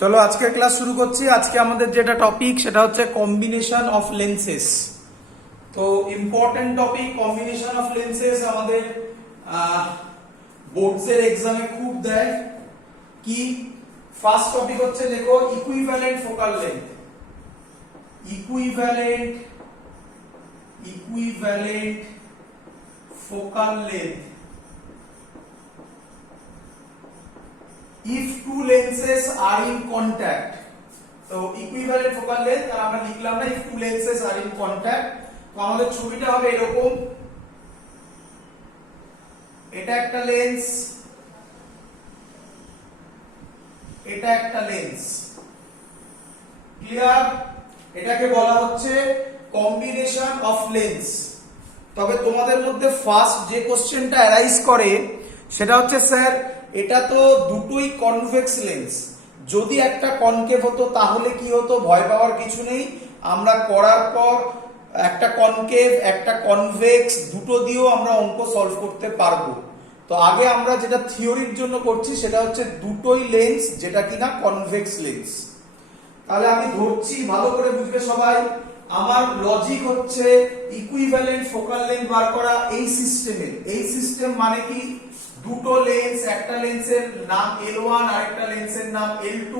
চলো আজকে ক্লাস শুরু করছি। আজকে আমাদের যেটা টপিক সেটা হচ্ছে কম্বিনেশন অফ লেন্সেস। তো important topic combination of lenses আমাদের বোর্ডস এর এক্সামে খুব দেয়। কি ফার্স্ট টপিক হচ্ছে দেখো equivalent focal length. Equivalent focal length if two lenses are in contact। তো ইকুইভ্যালেন্ট ফোকাল লেন্থ আর আমরা লিখলাম না if two lenses are in contact। তো আমাদের ছবিটা হবে এরকম, এটা একটা লেন্স, এটা একটা লেন্স। ক্লিয়ার? এটাকে বলা হচ্ছে কম্বিনেশন অফ লেন্স। তবে তোমাদের মধ্যে ফার্স্ট যে কোশ্চেনটা অ্যারাইজ করে সেটা হচ্ছে স্যার এটা তো দুটোই কনভেক্স লেন্স, যদি একটা কনকেভ হতো তাহলে কি হতো? ভয় পাওয়ার কিছু নেই, আমরা করার পর একটা কনকেভ একটা কনভেক্স দুটো দিয়েও আমরা অঙ্ক সলভ করতে পারবো। তো আগে আমরা যেটা থিওরির জন্য করছি সেটা হচ্ছে দুটোই লেন্স যেটা কিনা কনভেক্স লেন্স। তাহলে আমি ধরছি, ভালো করে বুঝবে সবাই, আমার লজিক হচ্ছে ইকুইভ্যালেন্ট ফোকাল লেন্থ বার করা এই সিস্টেমে। এই সিস্টেম মানে কি? দুটো লেন্স, একটা লেন্সের নাম L1 আরেকটা লেন্সের নাম L2,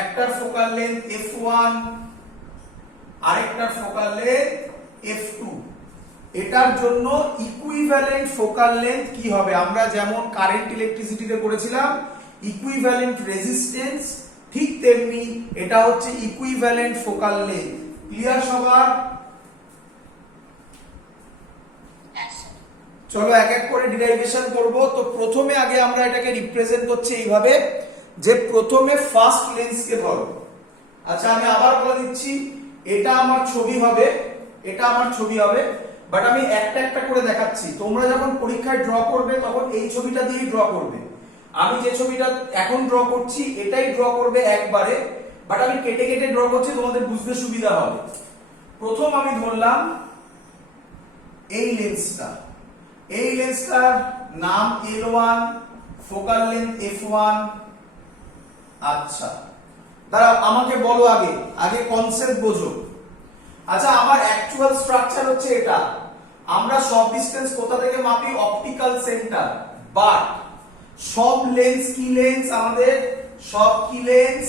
একটার ফোকাল লেন্থ f1 আরেকটার ফোকাল লেন্থ f2। এটার জন্য ইকুইভ্যালেন্ট ফোকাল লেন্থ কি হবে? আমরা যেমন কারেন্ট ইলেকট্রিসিটিতে করেছিলাম ইকুইভ্যালেন্ট রেজিস্ট্যান্স, ঠিক তেমনি এটা হচ্ছে ইকুইভ্যালেন্ট ফোকাল লেন্থ। ক্লিয়ার সবার? চলো এক এক করে ডিরাইভেশন করব। তো প্রথমে আগে আমরা এটাকে রিপ্রেজেন্ট করছি এইভাবে যে প্রথমে ফার্স্ট লেন্সকে ধরো। আচ্ছা আমি আবার বলে দিচ্ছি, এটা আমার ছবি হবে, এটা আমার ছবি হবে, বাট আমি একটা একটা করে দেখাচ্ছি। তোমরা যখন পরীক্ষায় ড্র করবে তখন এই ছবিটা দিয়েই ড্র করবে। আমি যে ছবিটা এখন ড্র করছি এটাই ড্র করবে একবারে, বাট আমি কেটে কেটে ড্র করছি তোমাদের বুঝতে সুবিধা হবে। প্রথম আমি ধরলাম এই লেন্সটা, এই লেন্সটার নাম L1, ফোকাল লেন্থ f1। আচ্ছা দাঁড়াও, আমাকে বলো আগে আগে কনসেপ্ট বোঝো। আচ্ছা আমার অ্যাকচুয়াল স্ট্রাকচার হচ্ছে এটা, আমরা সব ডিসটেন্স কোথা থেকে মাপি? Optical centre. বাট সব লেন্স কি লেন্স? আমাদের সব কি লেন্স?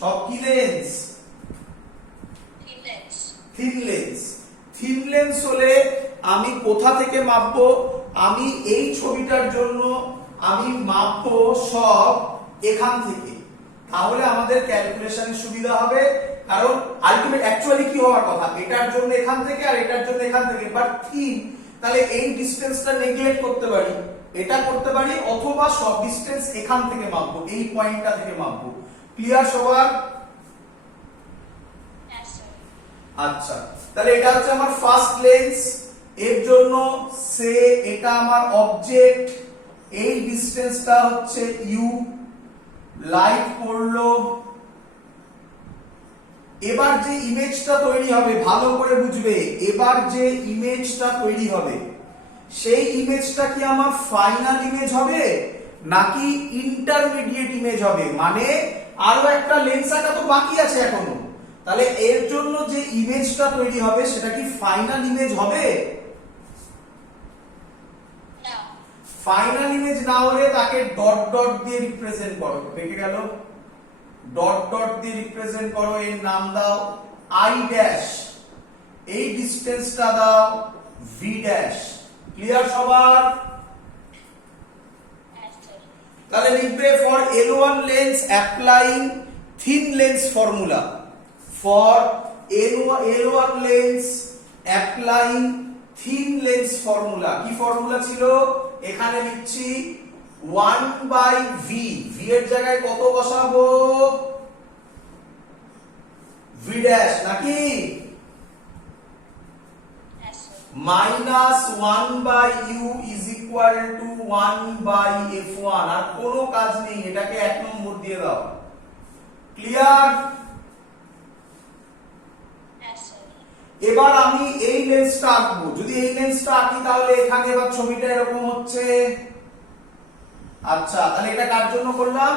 সব কি lens? Thin lens. Thin lens হলে আমি কোথা থেকে মাপবো? আমি এই ছবিটার জন্য আমি মাপবো সব এখান থেকে, তাহলে আমাদের ক্যালকুলেশনের সুবিধা হবে। কারণ আলটিমেট অ্যাকচুয়ালি কি হওয়ার কথা? এটার জন্য এখান থেকে আর এটার জন্য এখান থেকে, বাট থিন, তাহলে এই ডিসটেন্সটা নেগলেক্ট করতে পারি, এটা করতে পারি, অথবা সব ডিসটেন্স এখান থেকে মাপবো, এই পয়েন্টটা থেকে মাপবো। ক্লিয়ার সবার? আচ্ছা তাহলে এটা হচ্ছে আমার ফার্স্ট লেন্স, এর জন্য সে এটা আমার অবজেক্ট, এই ডিসটেন্সটা হচ্ছে ইউ, লাইট পড়লো। এবার যে ইমেজটা তৈরি হবে ভালো করে বুঝবে, এবার যে ইমেজটা তৈরি হবে সেই ইমেজটা কি আমার ফাইনাল ইমেজ হবে নাকি ইন্টারমিডিয়েট ইমেজ হবে? মানে আরো একটা লেন্স আঁকা তো বাকি আছে এখনো, তাহলে এর জন্য যে ইমেজটা তৈরি হবে সেটা কি ফাইনাল ইমেজ হবে? ফাইনাল ইমেজ না হলে তাকে ডট ডট দিয়ে রিপ্রেজেন্ট করো। দেখে গেল? ডট ডট দিয়ে রিপ্রেজেন্ট করো, এর নাম দাও আই ড্যাশ, এই ডিসটেন্সটা দাও ভি ড্যাশ। ক্লিয়ার সবার? তাহলে লিখবে for L1 lens applying thin lens formula. For L1 lens applying thin lens formula. কি ফর্মুলা ছিল? এখানে লিখছি 1/v, v এর জায়গায় কত বসাবো? v ড্যাশ নাকি -1/u is equal to 1/f1। আর কোনো কাজ নেই, এটাকে 1 নম্বর দিয়ে দাও। ক্লিয়ার? এবার আমি এই লেন্সটা আঁকবো, যদি এই লেন্সটা আঁকি তাহলে এখানে এবার ছবিটা এরকম হচ্ছে, আচ্ছা, তাহলে এটা কার জন্য করলাম?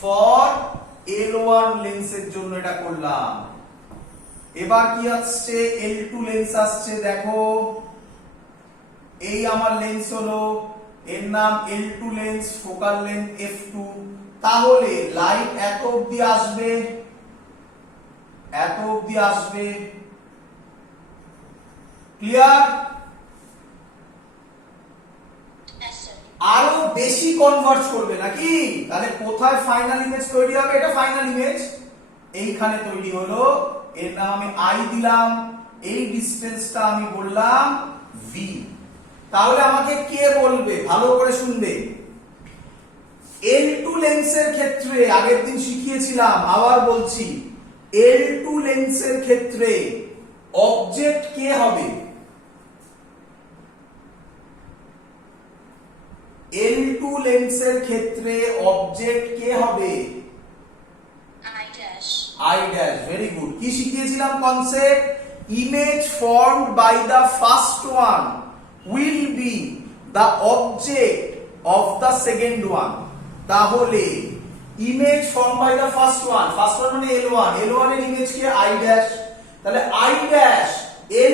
ফর L1 লেন্সের জন্য এটা করলাম। এবার কি আসছে? L2 লেন্স আসছে। দেখো, এই আমার লেন্স হলো, এর নাম L2 lens, focal length f2। তাহলে লাইট এত অবধি আসবে, এত অবধি আসবে। ক্লিয়ার? আরো বেশি কনভার্জ করবে নাকি? তাহলে কোথায় ফাইনাল ইমেজ তৈরি হবে? এটা ফাইনাল ইমেজ এইখানে তৈরি হলো, এর নাম আমি আই দিলাম, এই ডিসটেন্সটা আমি বললাম ভি। তাহলে আমাকে কে বলবে? ভালো করে শুনবে। L2 লেন্সের ক্ষেত্রে আগের দিন শিখিয়েছিলাম, আবার বলছি, L2 লেন্সের ক্ষেত্রে অবজেক্ট কে হবে? L2 লেন্সের ক্ষেত্রে অবজেক্ট কে হবে? I dash। Very good. কি শিখিয়েছিলাম concept? Image formed by the first one will be the object of the second one. তাহলে image form by the first one মানে L1, L1 এর ইমেজ কে? I dash। তাহলে I dash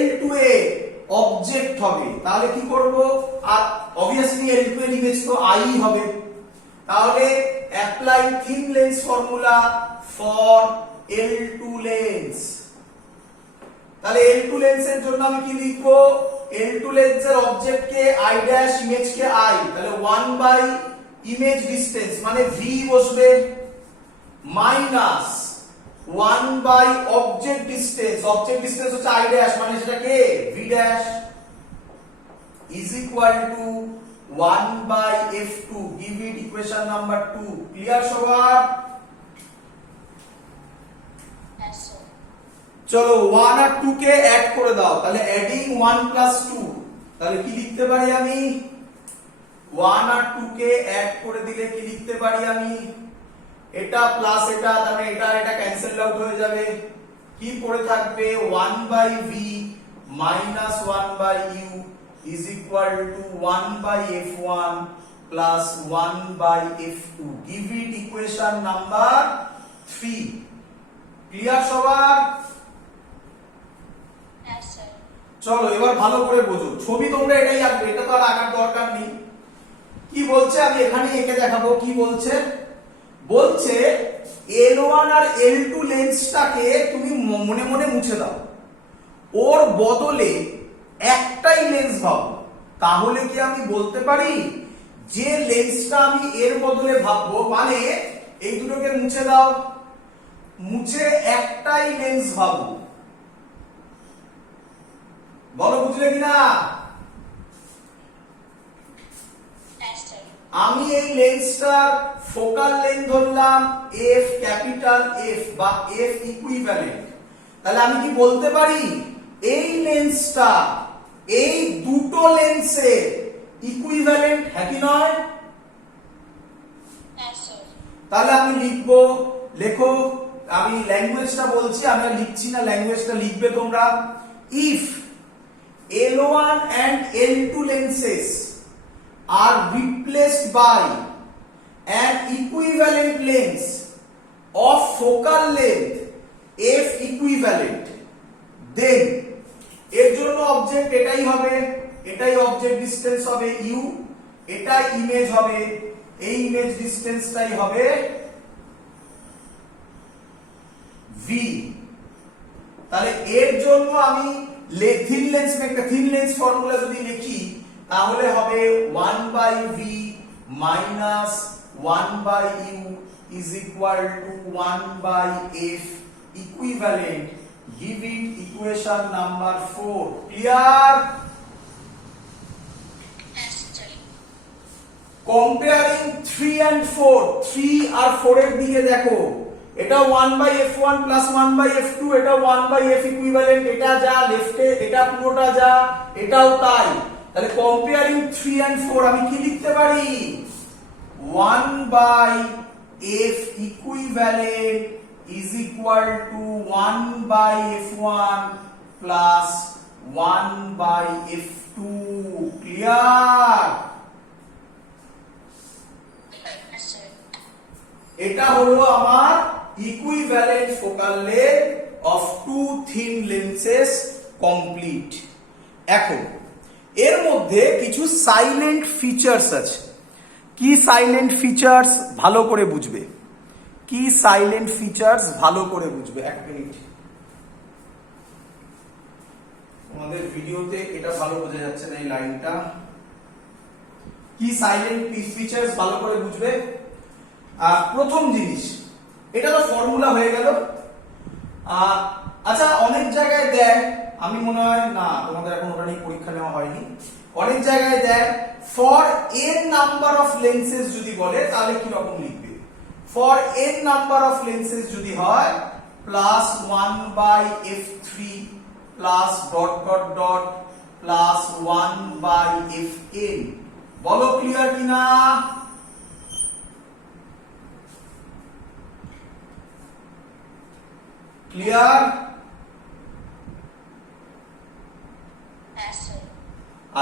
L2 এর object হবে। তাহলে কি করব? আর অবভিয়াসলি L2 এর ইমেজ তো I হবে। তাহলে apply thin lens formula for L2 lens. তাহলে L2 লেন্সের জন্য আমি কি লিখবো? L2 লেন্সের অবজেক্ট কে I dash, ইমেজ কে I। তাহলে 1 বাই ইমেজ ডিসটেন্স মানে V বসবে, minus 1 by object distance, object distance হচ্ছে I dash মানে সেটা কে? V dash, is equal to 1 by f2। give it equation number 2। Clear সবার? চলো 1 আর 2 কে অ্যাড করে দাও। তাহলে অ্যাডিং 1 প্লাস 2, তাহলে কি লিখতে পারি আমি? 1 আর 2 কে অ্যাড করে দিলে কি লিখতে পারি আমি? এটা প্লাস এটা, তাহলে এটা ক্যান্সেল আউট হয়ে যাবে। কি পড়ে থাকবে? 1 by v minus 1 by u is equal to 1 by f1 plus 1 by f2। give it equation number 3। Clear সবার? চলো এবার ভালো করে বোঝো। ছবি তোমরা এটাই আঁকবে, এটা তো আর আঁকার দরকার নেই। কি বলছে আমি এখানে এঁকে দেখাবো। কি বলছে? বলছে L1 আর L2 লেন্সটাকে তুমি মনে মনে মুছে দাও, ওর বদলে একটাই লেন্স ভাবো। তাহলে কি আমি বলতে পারি যে লেন্সটা আমি এর বদলে ভাববো, মানে এই দুটোকে মুছে দাও, মুছে একটাই লেন্স ভাবো। বলো বুঝলে কিনা? আমি এই লেন্সটার ফোকাল লেন্থ ধরলাম f, ক্যাপিটাল F বা f ইকুইভ্যালেন্ট। তাহলে আমি কি বলতে পারি এই লেন্সটা এই দুটো লেন্সের ইকুইভ্যালেন্ট, হ্যাঁ কি নয়? তাহলে আমি লিখবো, লেখো, আমি ল্যাঙ্গুয়েজটা বলছি, আমি আর লিখছি না, ল্যাঙ্গুয়েজটা লিখবে তোমরা। If L1 and L2 lenses are replaced by an equivalent lens of focal length f equivalent, then এর জন্য অবজেক্ট এটাই হবে, এটাই অবজেক্ট ডিসটেন্স হবে u, এটাই ইমেজ হবে, এই ইমেজ ডিসটেন্সটাই হবে v। তাহলে এর জন্য আমি থিন লেন্স ফর্মুলা যদি লিখি তাহলে হবে 1 by v minus 1 by u is equal to 1 by f equivalent। give it equation number 4। clear? comparing 3 and 4, 3 আর 4 এর দিকে দেখো, এটা 1 by f1 plus 1 by f2, এটা 1 by f equivalent, এটা যা লেফটে এটা পুরোটা যা, এটাও তাই। তাহলে comparing 3 and 4 আমি কি লিখতে পারি? 1 by f equivalent is equal to 1 by f1 plus 1 by f2। clear? এটা হলো আমার equivalent focal length of two thin lenses complete. এখন এর মধ্যে কিছু সাইলেন্ট ফিচার্স আছে। কি সাইলেন্ট ফিচার্স ভালো করে বুঝবে, কি সাইলেন্ট ফিচার্স ভালো করে বুঝবে। এক মিনিট, আমাদের ভিডিওতে এটা ভালো বোঝা যাচ্ছে না এই লাইনটা। কি সাইলেন্ট ফিচার্স ভালো করে বুঝবে। প্রথম জিনিস, এটা তো ফর্মুলা হয়ে গেল। আচ্ছা, অনেক জায়গায় দেয়, আমি মনে হয় না তোমাদের এখন ওটা নিয়ে পরীক্ষা নেওয়া হয়নি, অনেক জায়গায় দেয় for N number of lenses যদি বলে তাহলে কি রকম লিখবে। For N number of lenses যদি হয় plus 1/f3 plus dot dot dot plus 1/fn। বলো ক্লিয়ার কিনা? ক্লিয়ার?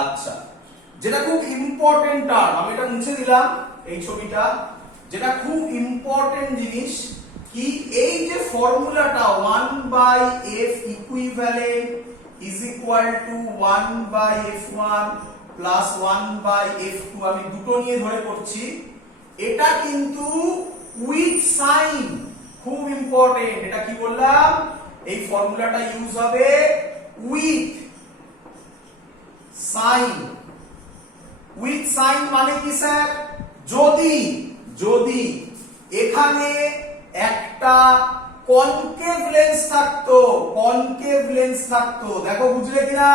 আচ্ছা, যেটা খুব ইম্পর্টেন্ট টার্ম, আমি এটা মুছে দিলাম এই ছবিটা, যেটা খুব ইম্পর্টেন্ট জিনিস কি, এই যে ফর্মুলাটা 1/f equivalent is equal to 1/f1 plus 1/f2, আমি দুটো নিয়ে ধরে করছি, এটা কিন্তু উইথ সাইন, খুব ইম্পর্টেন্ট। এটা কি বললাম, এই ফর্মুলাটা ইউজ হবে উইথ সাইন। উইথ সাইন মানে কি স্যার, যদি এখানে একটা কনকেভ লেন্স থাকতো, দেখো বুঝলে কিনা?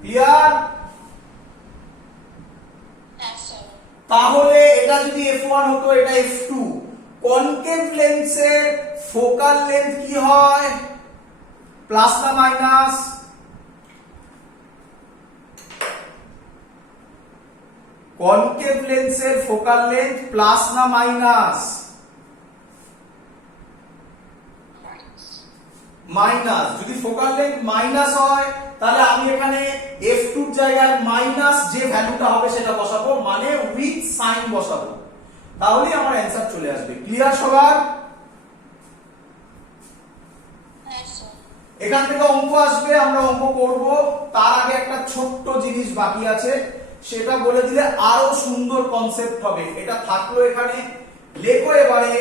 ক্লিয়ার? তাহলে এটা যদি f1 হতো, এটা f2। কনকেভ লেন্সের ফোকাল লেন্থ কি হয়, প্লাস না মাইনাস? কনকেভ লেন্সের ফোকাল লেন্থ প্লাস না মাইনাস? মাইনাস। যদি ফোকাল লেন্থ মাইনাস হয় তাহলে আমি এখানে f2 এর জায়গায় মাইনাস যে ভ্যালুটা হবে সেটা বসাবো, মানে উইথ সাইন বসাবো, তাহলেই আমার অ্যানসার চলে আসবে। ক্লিয়ার সবার? এখান থেকে অঙ্ক আসবে, আমরা অঙ্ক করব। তার আগে একটা ছোট্ট জিনিস বাকি আছে, সেটা বলে দিলে আরো সুন্দর কনসেপ্ট হবে। এটা থাকলো এখানে, লেখো এবারে,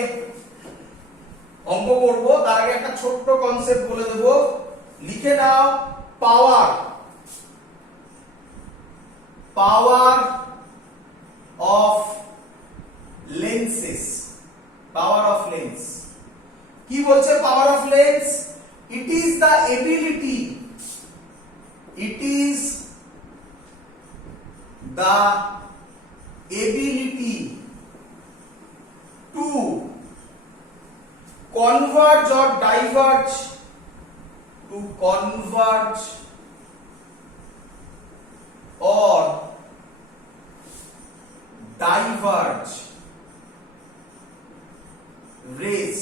অঙ্ক করব। তার আগে একটা ছোট্ট কনসেপ্ট বলে দেব, লিখে নাও। Power of lenses, power of lens কি বলছে? Power of lens, it is the ability to converge or diverge, rays.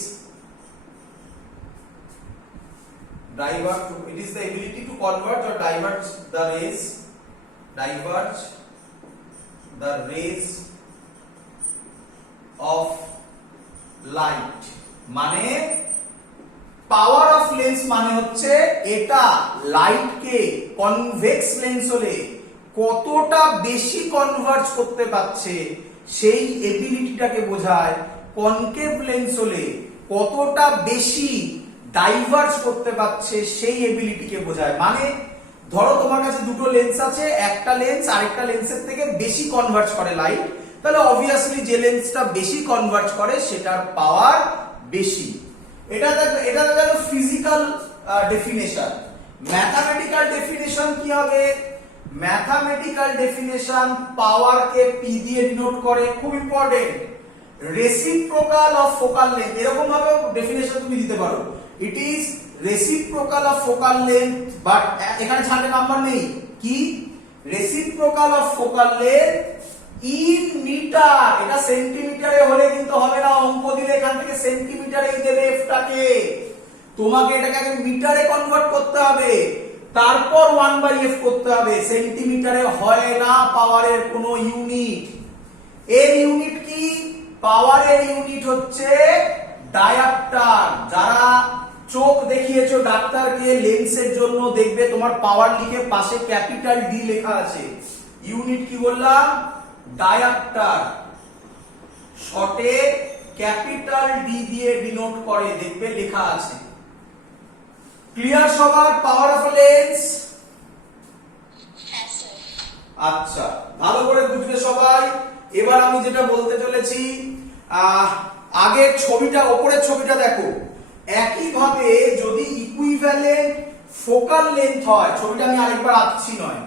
It is the ability to converge or diverge the rays of light। মানে পাওয়ার of lens মানে হচ্ছে এটা লাইটকে convex lens হলে কতটা বেশি converge করতে পারছে সেই এবিলিটিটাকে বোঝায়, কনকেভ লেন্স হলে কতটা বেশি ডাইভার্জ করতে পারছে সেই এবিলিটিকে বোঝায়। মানে ধরো তোমার কাছে দুটো লেন্স আছে, একটা লেন্স আরেকটা লেন্সের থেকে বেশি কনভার্জ করে লাইট, তাহলে অবভিয়াসলি যে লেন্সটা বেশি কনভার্জ করে সেটার পাওয়ার বেশি। এটা গেল ফিজিক্যাল ডেফিনেশন। ম্যাথমেটিক্যাল ডেফিনেশন কি হবে? ম্যাথমেটিক্যাল ডেফিনেশন পাওয়ারকে পি দিয়ে ডিনোট করে, খুব important. Reciprocal of focal length, এরকম ভাবে ডেফিনেশন তুমি দিতে পারো। It is reciprocal of focal length, but এখানে ছাড়ে নাম্বার নেই। কি? Reciprocal of focal length in meter. এটা সেন্টিমিটারে হলে কিন্তু হবে না, অঙ্ক দিলে এখান থেকে সেন্টিমিটারেই দেবে এফটাকে। তোমাকে এটাকে আগে মিটারে কনভার্ট করতে হবে, তারপর 1/f করতে হবে। সেন্টিমিটারে হয় না পাওয়ারের কোনো ইউনিট। এর ইউনিট কি? পাওয়ারের ইউনিট হচ্ছে ডায়াপ্টার। যারা চোখ দেখিয়েছো ডাক্তারকে লেন্সের জন্য, দেখবে তোমার পাওয়ার লিখে পাশে ক্যাপিটাল ডি লেখা আছে। ইউনিট কি বললাম? ডায়াপ্টার। শর্টে ক্যাপিটাল ডি দিয়ে ডিনোট করে, দেখবে লেখা আছে। ক্লিয়ার সবার পাওয়ার অফ লেন্স? আচ্ছা, ভালো করে বুঝবে সবাই। এবার আমি যেটা বলতে চলেছি, আগের ছবিটা, ওপরের ছবিটা দেখো। একইভাবে যদি ইকুইভ্যালেন্ট ফোকাল লেন্থ হয়, ছবিটা আমি আরেকবার আঁকছি নয়,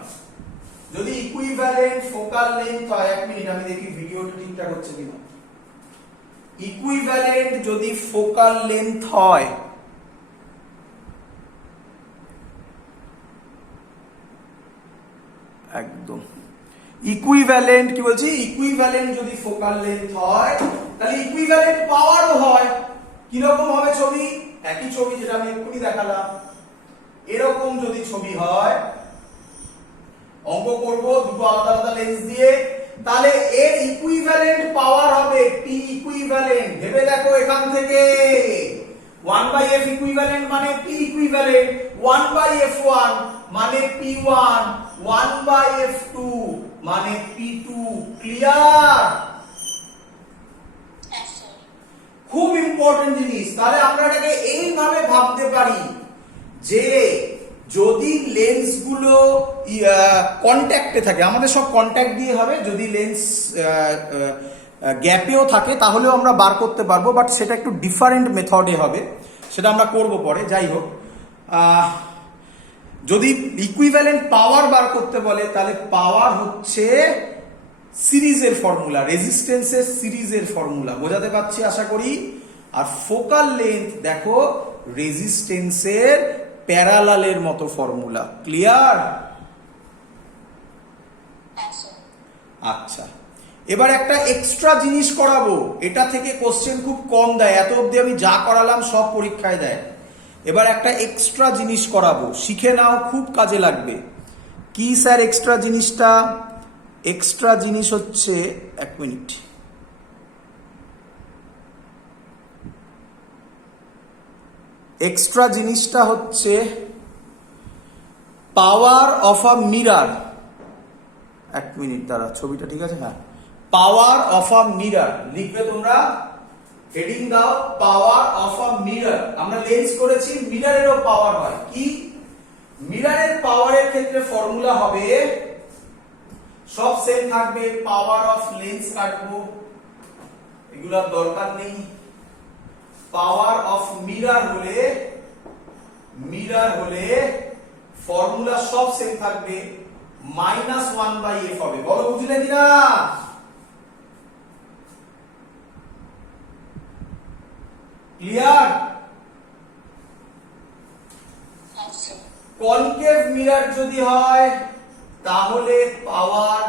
যদি ইকুইভ্যালেন্ট ফোকাল লেন্থ হয়, এক মিনিট আমি দেখি ভিডিওটা ঠিকঠাক হচ্ছে কিনা। ইকুইভ্যালেন্ট যদি ফোকাল লেন্থ হয়, একদম ইকুইভ্যালেন্ট, কি বলছি, ইকুইভ্যালেন্ট যদি ফোকাল লেন্থ হয়, তাহলে ইকুইভ্যালেন্ট পাওয়ারও হয়। কিরকম হবে ছবি? একই ছবি যেটা আমি এক্ষুনি দেখালাম, এরকম যদি ছবি হয়, অঙ্ক করব দুটো আলাদা আলাদা লেন্স দিয়ে, তাহলে এর ইকুইভ্যালেন্ট পাওয়ার হবে পি ইকুইভ্যালেন্ট। ভেবে দেখো এখান থেকে 1/f ইকুইভ্যালেন্ট মানে পি ইকুইভ্যালেন্ট, 1/f1 মানে p1, 1/f2 মানে p2। ক্লিয়ার? খুব ইম্পর্টেন্ট জিনিস। তাহলে আমরা এটাকে এইভাবে ভাবতে পারি যে যদি লেন্স গুলো কন্ট্যাক্টে থাকে, আমাদের সব কন্ট্যাক্ট দিয়ে হবে, যদি লেন্স গ্যাপেও থাকে তাহলেও আমরা বার করতে পারবো, বাট সেটা একটু ডিফারেন্ট মেথডে হবে, সেটা আমরা করব পরে। যাই হোক, যদি ইকুইভ্যালেন্ট পাওয়ার বার করতে বলে, তাহলে পাওয়ার হচ্ছে সিরিজের ফর্মুলা, রেজিস্ট্যান্সের সিরিজের ফর্মুলা। বোঝাতে পারছি আশা করি। আর ফোকাল লেন্থ দেখো রেজিস্ট্যান্সের প্যারালালের মতো ফর্মুলা। ক্লিয়ার? আচ্ছা, এবার একটা এক্সট্রা জিনিস করাবো, এটা থেকে কোশ্চেন খুব কম দেয়, এত অবধি আমি যা করালাম সব পরীক্ষায় দেয়। এবার একটা এক্সট্রা জিনিস করাবো, শিখে নাও, খুব কাজে লাগবে। কি স্যার এক্সট্রা জিনিসটা? এক্সট্রা জিনিস হচ্ছে, এক মিনিট, এক্সট্রা জিনিসটা হচ্ছে পাওয়ার অফ আ মিরার। এক মিনিট দাঁড়া, ছবিটা ঠিক আছে? হ্যাঁ, পাওয়ার অফ আ মিরার লিখবে তোমরা, হেডিং দাও পাওয়ার অফ আ মিরার। আমরা লেন্স করেছি, মিরারেরও পাওয়ার হয়। কি? মিরারের পাওয়ারের ক্ষেত্রে ফর্মুলা হবে, সব সেম থাকবে, পাওয়ার অফ লেন্স কাটবো, এগুলোর দরকার নেই। পাওয়ার অফ মিরার হলে ফর্মুলা সব সেম থাকবে, -1/f হবে। বলো বুঝলে কিনা? ক্লিয়ার? কনকেভ মিরার যদি হয় তাহলে পাওয়ার,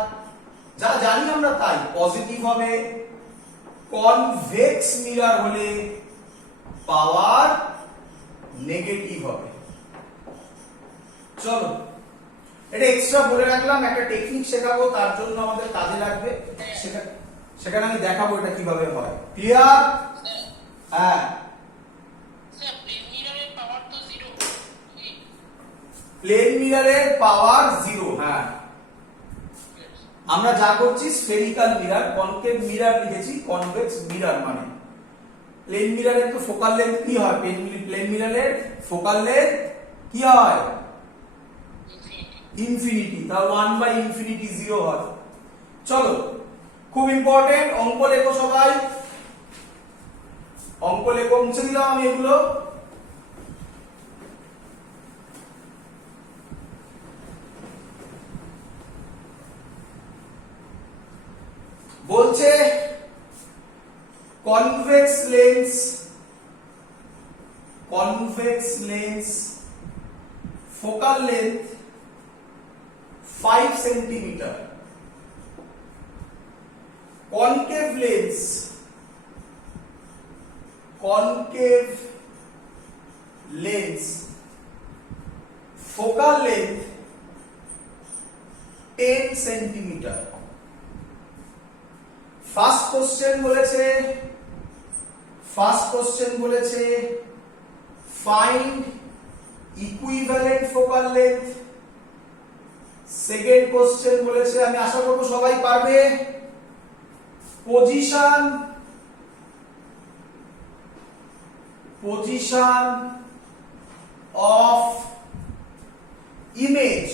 যা জানি আমরা তাই, পজিটিভ হবে। কনভেক্স মিরার হলে পাওয়ার নেগেটিভ হবে। চলো, এটা এক্সট্রা বলে রাখলাম, একটা টেকনিক শেখাবো, তার জন্য আমাদের কাজে লাগবে, সেখানে আমি দেখাবো এটা কিভাবে হয়। ক্লিয়ার? হ্যাঁ, প্লেন মিররের পাওয়ার 0। হ্যাঁ, আমরা যা করছি স্ফেরিক্যাল মিরর, কনকেভ মিরর লিখেছি, কনভেক্স মিরর মানে। প্লেন মিররের তো ফোকাল লেন্থ কি হয়? প্লেন মিররের ফোকাল লেন্থ কি হয়? ইনফিনিটি। তাও 1/infinity 0 হয়। চলো, খুব ইম্পর্টেন্ট, অঙ্ক লেখো সবাই, অঙ্ক লেখো। মুছে দিলাম আমি এগুলো। বলছে convex lens focal length 5 centimetre, concave lens focal length 10 centimetre. First question বলেছে find equivalent focal length. Second question বলেছে, আমি আশা করব সবাই পারবে, position of image,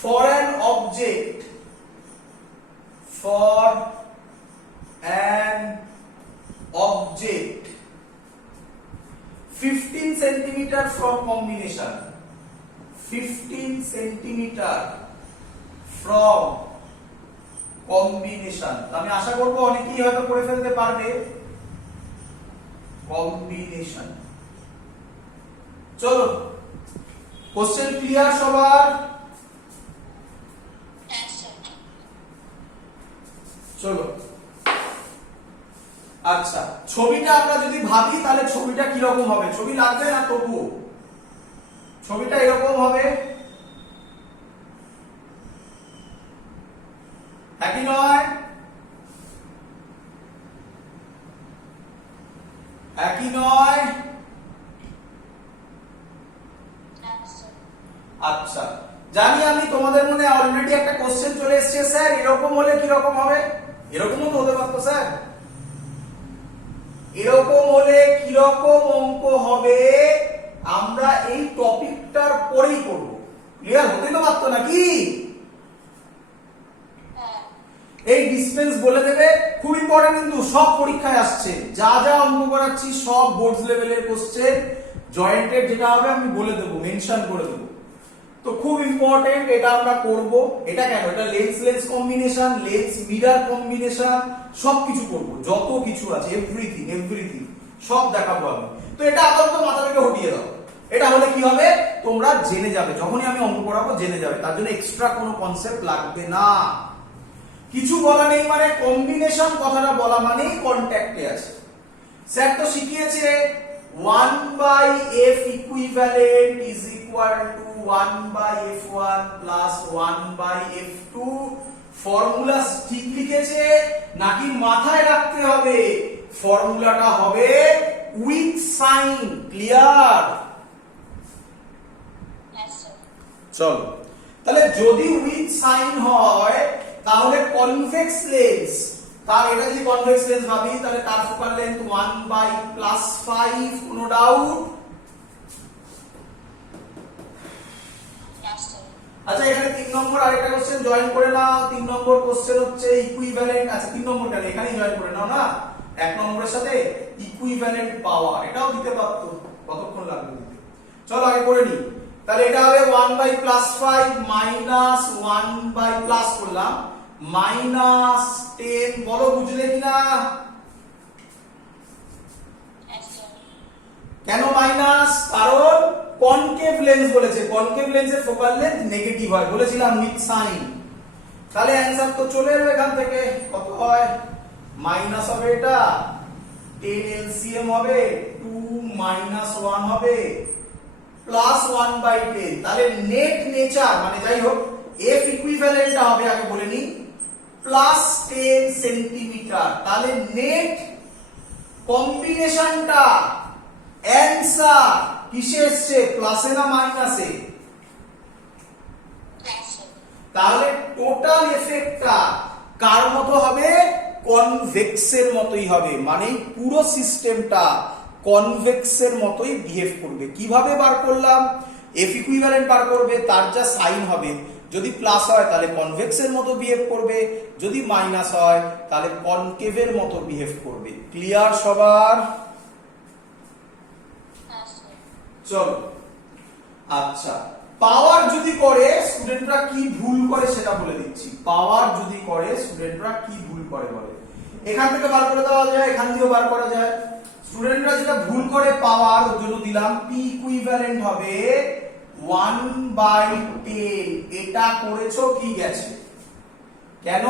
for an object 15 centimeter from combination, 15 centimeter from combination। আমি আশা করব অনেকেই হয়তো করে ফেলতে পারবে কম্বিনেশন। চলো, কোশ্চেন ক্লিয়ার সবার? চলো, আচ্ছা, ছবিটা আমরা যদি ভাবি তাহলে ছবিটা কি রকম হবে? ছবি লাগবে না? তবুও ছবিটা এরকম হবে, একই নয়? একই নয়? আচ্ছা, জানি আমি তোমাদের মনে অলরেডি একটা কোশ্চেন চলে এসেছে, স্যার এরকম হলে কি রকম হবে? এরকমও তো হতে পারতো স্যার। এরকম হলে কি রকম অঙ্ক হবে আমরা এই টপিকটার পরেই করব। ক্লিয়ার হতে তো পারতো নাকি? এই ডিসটেন্স বলে দেবে, খুব ইম্পর্টেন্ট কিন্তু, সব পরীক্ষায় আসছে। যা যা অঙ্ক করাচ্ছি সব বোর্ডস লেভেলের কোশ্চেন, জয়েন্টেড যেটা হবে আমি বলে দেবো, মেনশন করে দেবো। তো খুব ইম্পর্টেন্ট, এটা আমরা করব। এটা কেন? এটা lens combination, lens mirror combination, সবকিছু করব, যত কিছু আছে এভরিথিং সব দেখাবো আমি। তো এটা আপাতত মাথা থেকে হটিয়ে দাও। এটা হলে কি হবে, তোমরা জেনে যাবে, যখনই আমি অঙ্ক করাবো জেনে যাবে, তার জন্য এক্সট্রা কোনো কনসেপ্ট লাগবে না। কিছু বলা নেই মানে কম্বিনেশন কথাটা বলা মানেই কন্ট্যাক্টে আছে। স্যার তো শিখিয়েছে 1/f equivalent is equal to 1/f1 plus 1/f2। Formula ঠিক লিখেছে নাকি মাথায় রাখতে হবে? ফর্মুলাটা হবে উইথ সাইন। ক্লিয়ার? চলো, তাহলে যদি উইথ সাইন হয় তাহলে কনভেক্স লেন্স, তার এটা যদি কনভেক্স লেন্স ভাবি তাহলে তার ফোকাল লেন্থ 1/+5, কোনো ডাউট? আচ্ছা, এখানে 3 নম্বর আরেকটা কোশ্চেন জয়েন করে নাও। 3 নম্বর কোশ্চেন হচ্ছে ইকুইভ্যালেন্ট। আচ্ছা, 3 নম্বর কেন, এখানেই জয়েন করে নাও না, 1 নম্বরের সাথে ইকুইভ্যালেন্ট পাওয়ার, এটাও দিতে পারতো, কতক্ষণ লাগবে দিতে। চলো আগে করে নি। তাহলে এটা হবে 1/+5 মাইনাস 1/+ করলাম মাইনাস 10। বলো বুঝলে কিনা? কেন মাইনাস? কারণ কনকেভ লেন্স বলেছে, কনকেভ লেন্সের ফোকাল লেন্থ নেগেটিভ হয়, বলেছিলাম উইথ সাইন। তাহলে অ্যানসার তো চলে এলো এখান থেকে, কত হয়? মাইনাস হবে এটা 10 এলসিএম হবে, 2 মাইনাস 1 হবে প্লাস 1/10। তাহলে নেট নেচার মানে যাই হোক এফ ইকুইভ্যালেন্টটা হবে, আগে বলে নি, প্লাস 10 সেন্টিমিটার। তাহলে নেট কম্বিনেশনটা অ্যানসার কিসে এসছে, প্লাসে না মাইনাসে? তাহলে টোটাল এফেক্টটা কার মতো হবে? কনভেক্সের মতোই হবে, মানে পুরো সিস্টেমটা কনভেক্সের মতোই বিহেভ করবে। কিভাবে বার করলাম? এফ ইকুইভ্যালেন্ট বার করবে, তার যা সাইন হবে, যদি প্লাস হয় তাহলে কনভেক্সের মতো বিহেভ করবে, যদি মাইনাস হয় তাহলে কনকেভের মতো বিহেভ করবে। ক্লিয়ার সবার? চলো, আচ্ছা, পাওয়ার যদি করে স্টুডেন্টরা কি ভুল করে সেটা বলে দিচ্ছি। পাওয়ার যদি করে স্টুডেন্টরা কি ভুল করে বলে, এখান থেকে বার করে দেওয়া যায়, এখান থেকেও বার করা যায়। স্টুডেন্টরা যেটা ভুল করে পাওয়ার, ওর জন্য দিলাম পি ইকুইভ্যালেন্ট হবে 1/10। এটা করেছো কি গেছে? কেন?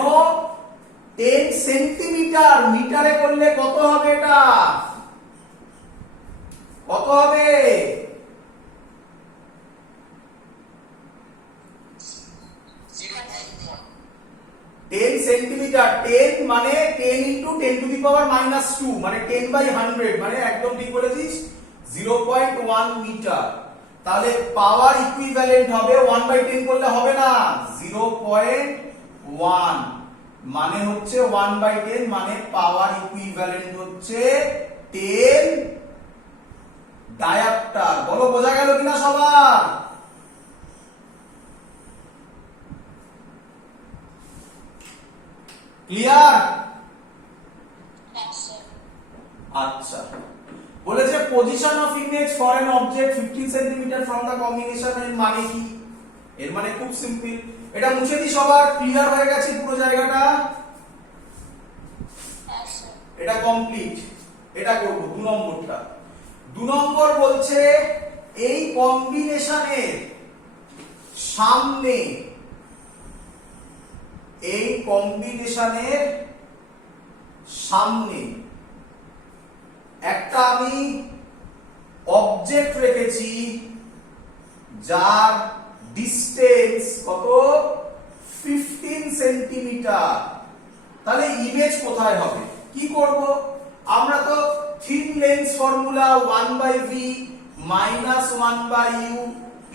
10 সেন্টিমিটার, মিটারে করলে কত হবে? এটা কত হবে? সেন্টিমিটার, 10 মানে 10 ইনটু 10 টু দি পাওয়ার -2 মানে 10/100 মানে একদম ঠিক বলেছিস 0.1 মিটার। তাহলে পাওয়ার ইকুইভ্যালেন্ট হবে 1/10 করলে হবে না, 0.1 মানে হচ্ছে 1/10 মানে পাওয়ার ইকুইভ্যালেন্ট হচ্ছে 10 ডায়াপ্টার। বলো বোঝা গেল কিনা সবার? ক্লিয়ার? আচ্ছা, বলেছে position of image for an object 15 centimeter from the combination, এর মানে কি? এর মানে খুব সিম্পল, এটা মুছে দি সবার, ক্লিয়ার হয়ে গেছে পুরো জায়গাটা, এটা কমপ্লিট। এটা করব 2 নম্বরটা। 2 নম্বর বলছে এই কম্বিনেশনের সামনে, এই কম্বিনেশনের সামনে একটা আমি অবজেক্ট রেখেছি যার ডিসটেন্স কত, 15 সেন্টিমিটার। তাহলে ইমেজ কোথায় হবে? কি করব? আমরা তো thin lens formula 1/v minus 1/u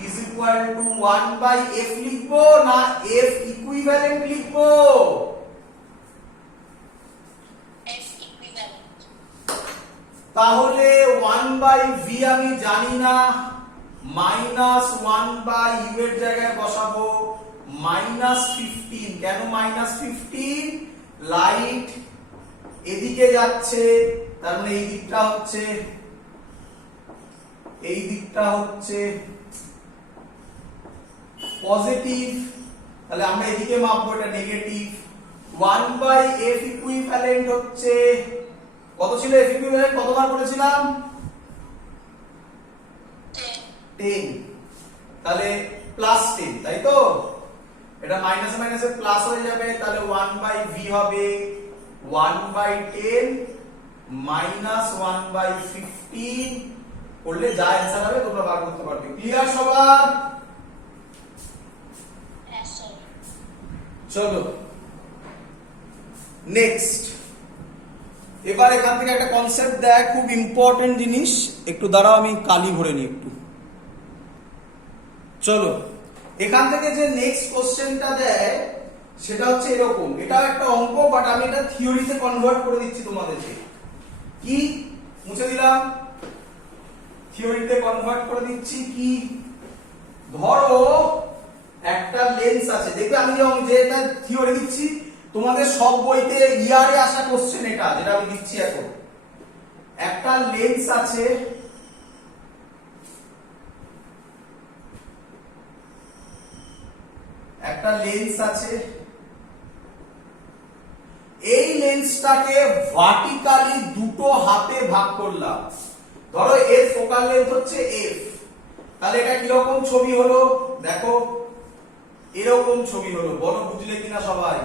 is equal to 1/f লিখবো না f ইকুইভ্যালেন্ট লিখবো? f equivalent. তাহলে 1/v আমি জানি না, মাইনাস 1/u এর জায়গায় বসাবো -15। কেন -15? লাইট এদিকে যাচ্ছে, তার মানে এই দিকটা হচ্ছে পজিটিভ, তাহলে আমরা এদিকে মাপবো, এটা নেগেটিভ। 1/f ইকুইভ্যালেন্ট হচ্ছে কত ছিল? f ইকুইভ্যালেন্ট কতবার করেছিলাম? 10। তাহলে +10, তাই তো? এটা মাইনাসে মাইনাসে প্লাস হয়ে যাবে, তাহলে 1/v হবে 1/10 মাইনাস 1/15 করলে যা অ্যানসার হবে তোমরা বার করতে পারবে। ক্লিয়ার সবার? চলো নেক্সট। এবার এখান থেকে একটা কনসেপ্ট দেয়, খুব ইম্পর্টেন্ট জিনিস, একটু দাঁড়াও আমি কালি ভরে নিই একটু। চলো এখান থেকে যে নেক্সট কোশ্চেনটা দেয় সেটা হচ্ছে এরকম, এটা একটা অঙ্ক, বাট আমি এটা থিওরিতে কনভার্ট করে দিচ্ছি তোমাদেরকে। কি মুছে দিলাম, থিওরিতে কনভার্ট করে দিচ্ছি। কি, ধরো একটা লেন্স আছে, দেখবে আমি যেটা থিওরি দিচ্ছি তোমাদের সব বইতে ইয়ারে আসা কোশ্চেন, এটা যেটা আমি দিচ্ছি এখন। একটা লেন্স আছে, একটা লেন্স আছে, এই লেন্সটাকে ভার্টিক্যালি দুটো হাতে ভাগ করলাম। ধরো এর ফোকাল লেন্থ হচ্ছে f, তাহলে এটা কিরকম ছবি হলো দেখো, এরকম ছবি হলো। বলো বুঝলে কিনা সবাই?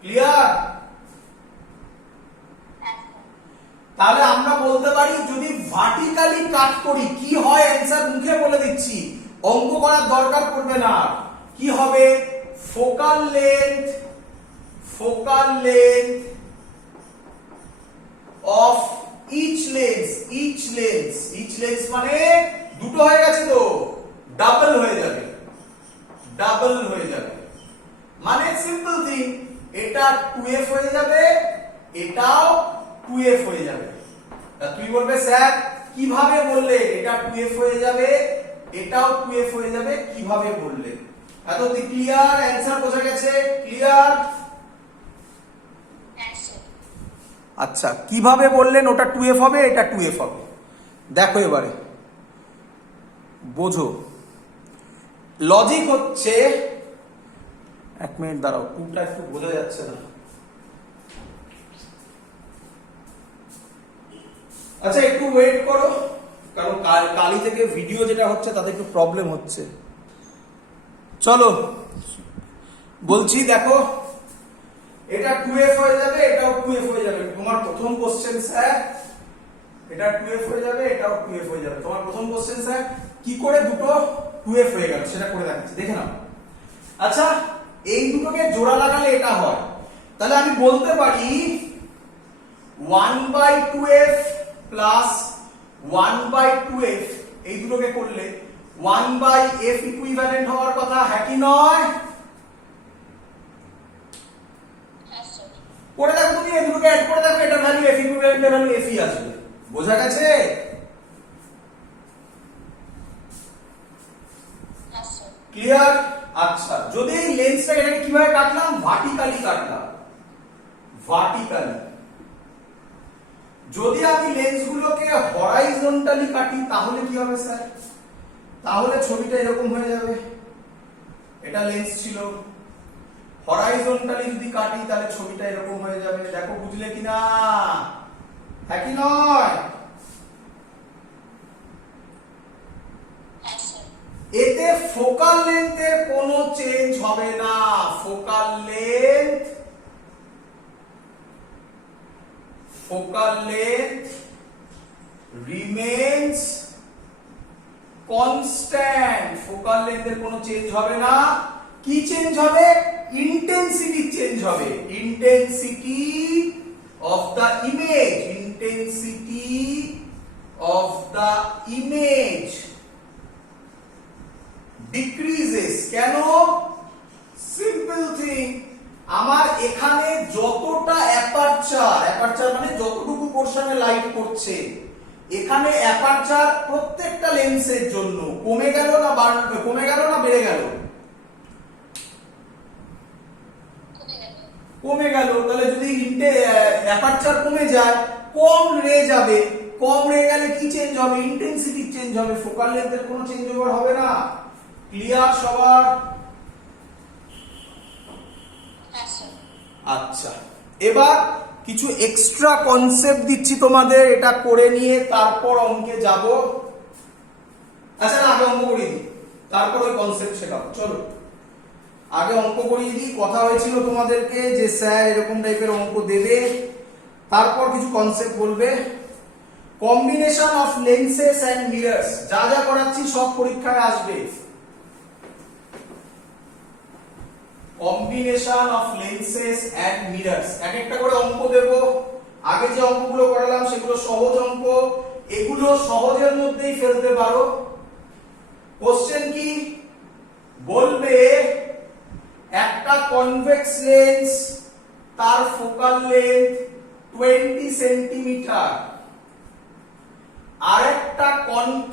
ক্লিয়ার? তাহলে আমরা বলতে পারি যদি ভার্টিক্যালি কাট করি কি হয়, অ্যানসার মুখে বলে দিচ্ছি, অঙ্ক করার দরকার পড়বে না। কি হবে? Focal length of each lens মানে দুটো হয়ে গেছে তো, ডাবল হয়ে যাবে, মানে সিম্পল থিং, এটা 2f হয়ে যাবে, এটাও 2f হয়ে যাবে। তুই বলবে স্যার কিভাবে বললে এটা 2f হয়ে যাবে, এটাও 2f হয়ে যাবে, কিভাবে বললে? এত ক্লিয়ার? অ্যানসার বোঝা গেছে? ক্লিয়ার? আচ্ছা, কিভাবে বললেন ওটা 2f হবে, এটা 2f হবে? দেখো এবারে বোঝো, লজিক হচ্ছে, এক মিনিট দাঁড়াও, টুটা একটু বোঝা যাচ্ছে না। আচ্ছা একটু ওয়েট করো, কারণ কালি থেকে ভিডিও যেটা হচ্ছে তাতে একটু প্রবলেম হচ্ছে। চলো বলছি, দেখো এটা 2f হয়ে যাবে, এটাও 2f হয়ে যাবে। তোমার প্রথম কোশ্চেন স্যার এটা 2f হয়ে যাবে, এটাও 2f হয়ে যাবে। তোমার প্রথম কোশ্চেন স্যার কি করে দুটো 2f হয়ে গেল সেটা করে দেখাচ্ছি, দেখে নাও। আচ্ছা, এই দুটোকে জোড়া লাগালে এটা হয়, তাহলে আমি বলতে পারি 1/2f প্লাস 1/2f এই দুটোকে করলে 1/f ইকুইভ্যালেন্ট হওয়ার কথা, হ্যাঁ কি নয়? হ্যাঁ স্যার। করে দেখো, তুমি এই দুটোকে অ্যাড করে দেখো, এটার ভ্যালু f ইকুইভ্যালেন্টের ভ্যালু f ই আসবে। বোঝা গেছে? হ্যাঁ স্যার। ক্লিয়ার? আচ্ছা, যদি এই লেন্সটা এটাকে কিভাবে কাটলাম, ভার্টিক্যালি কাটলাম, ভার্টিক্যালি। যদি আমি লেন্সগুলোকে হরাইজন্টালি কাটি তাহলে কি হবে স্যার? তাহলে ছবিটা এরকম হয়ে যাবে। এটা লেন্স ছিল, হরাইজন্টালি যদি কাটি তাহলে ছবিটা এরকম হয়ে যাবে। দেখো বুঝলে কিনা, হ্যাঁ কি নয়? হ্যাঁ স্যার। এতে ফোকাল লেন্থের কোনো চেঞ্জ হবে না। Focal length remains constant. Focal লেন্থের কোনো চেঞ্জ হবে না। কি চেঞ্জ হবে? ইন্টেন্সিটি চেঞ্জ হবে। Intensity of the image, intensity of the image decreases. কেন? সিম্পল থিং, আমার এখানে যতটা অ্যাপারচার মানে যতটুকু পোরশনে লাইট পড়ছে, এখানে অ্যাপারচার প্রত্যেকটা লেন্সের জন্য কমে গেল না বেড়ে গেল? কমে গেল। তাহলে যদি অ্যাপারচার কমে যায়, কম রে যাবে, কম রে গেলে কি চেঞ্জ হবে? ইন্টেন্সিটি চেঞ্জ হবে। ফোকাল লেন্থের কোনো চেঞ্জ ওভার হবে না। ক্লিয়ার সবার? হ্যাঁ স্যার। আচ্ছা, এবার কিছু এক্সট্রা কনসেপ্ট দিচ্ছি তোমাদের, এটা করে নিয়ে তারপর অঙ্কে যাব। আচ্ছা না, আগে অঙ্ক করিয়ে দিই, তারপর ওই কনসেপ্ট শেখাবো। চলো আগে অঙ্ক করিয়ে দিই। কথা হয়েছিল তোমাদেরকে যে স্যার এরকম টাইপের অঙ্ক দেবে, তারপর কিছু কনসেপ্ট বলবে। Combination of lenses and mirrors, যা যা করাচ্ছি সব পরীক্ষায় আসবে। Combination of lenses and mirrors, এক একটা করে অঙ্ক দেব। আগে যে অঙ্কগুলো করালাম সেগুলো সহজ অঙ্ক, এগুলো সহজের মধ্যেই ফেলতে পারো। কোশ্চেন কি বলবে? একটা কনভেক্স লেন্স, তার ফোকাল লেন্থ 20 সেন্টিমিটার, আর একটা কনকেভ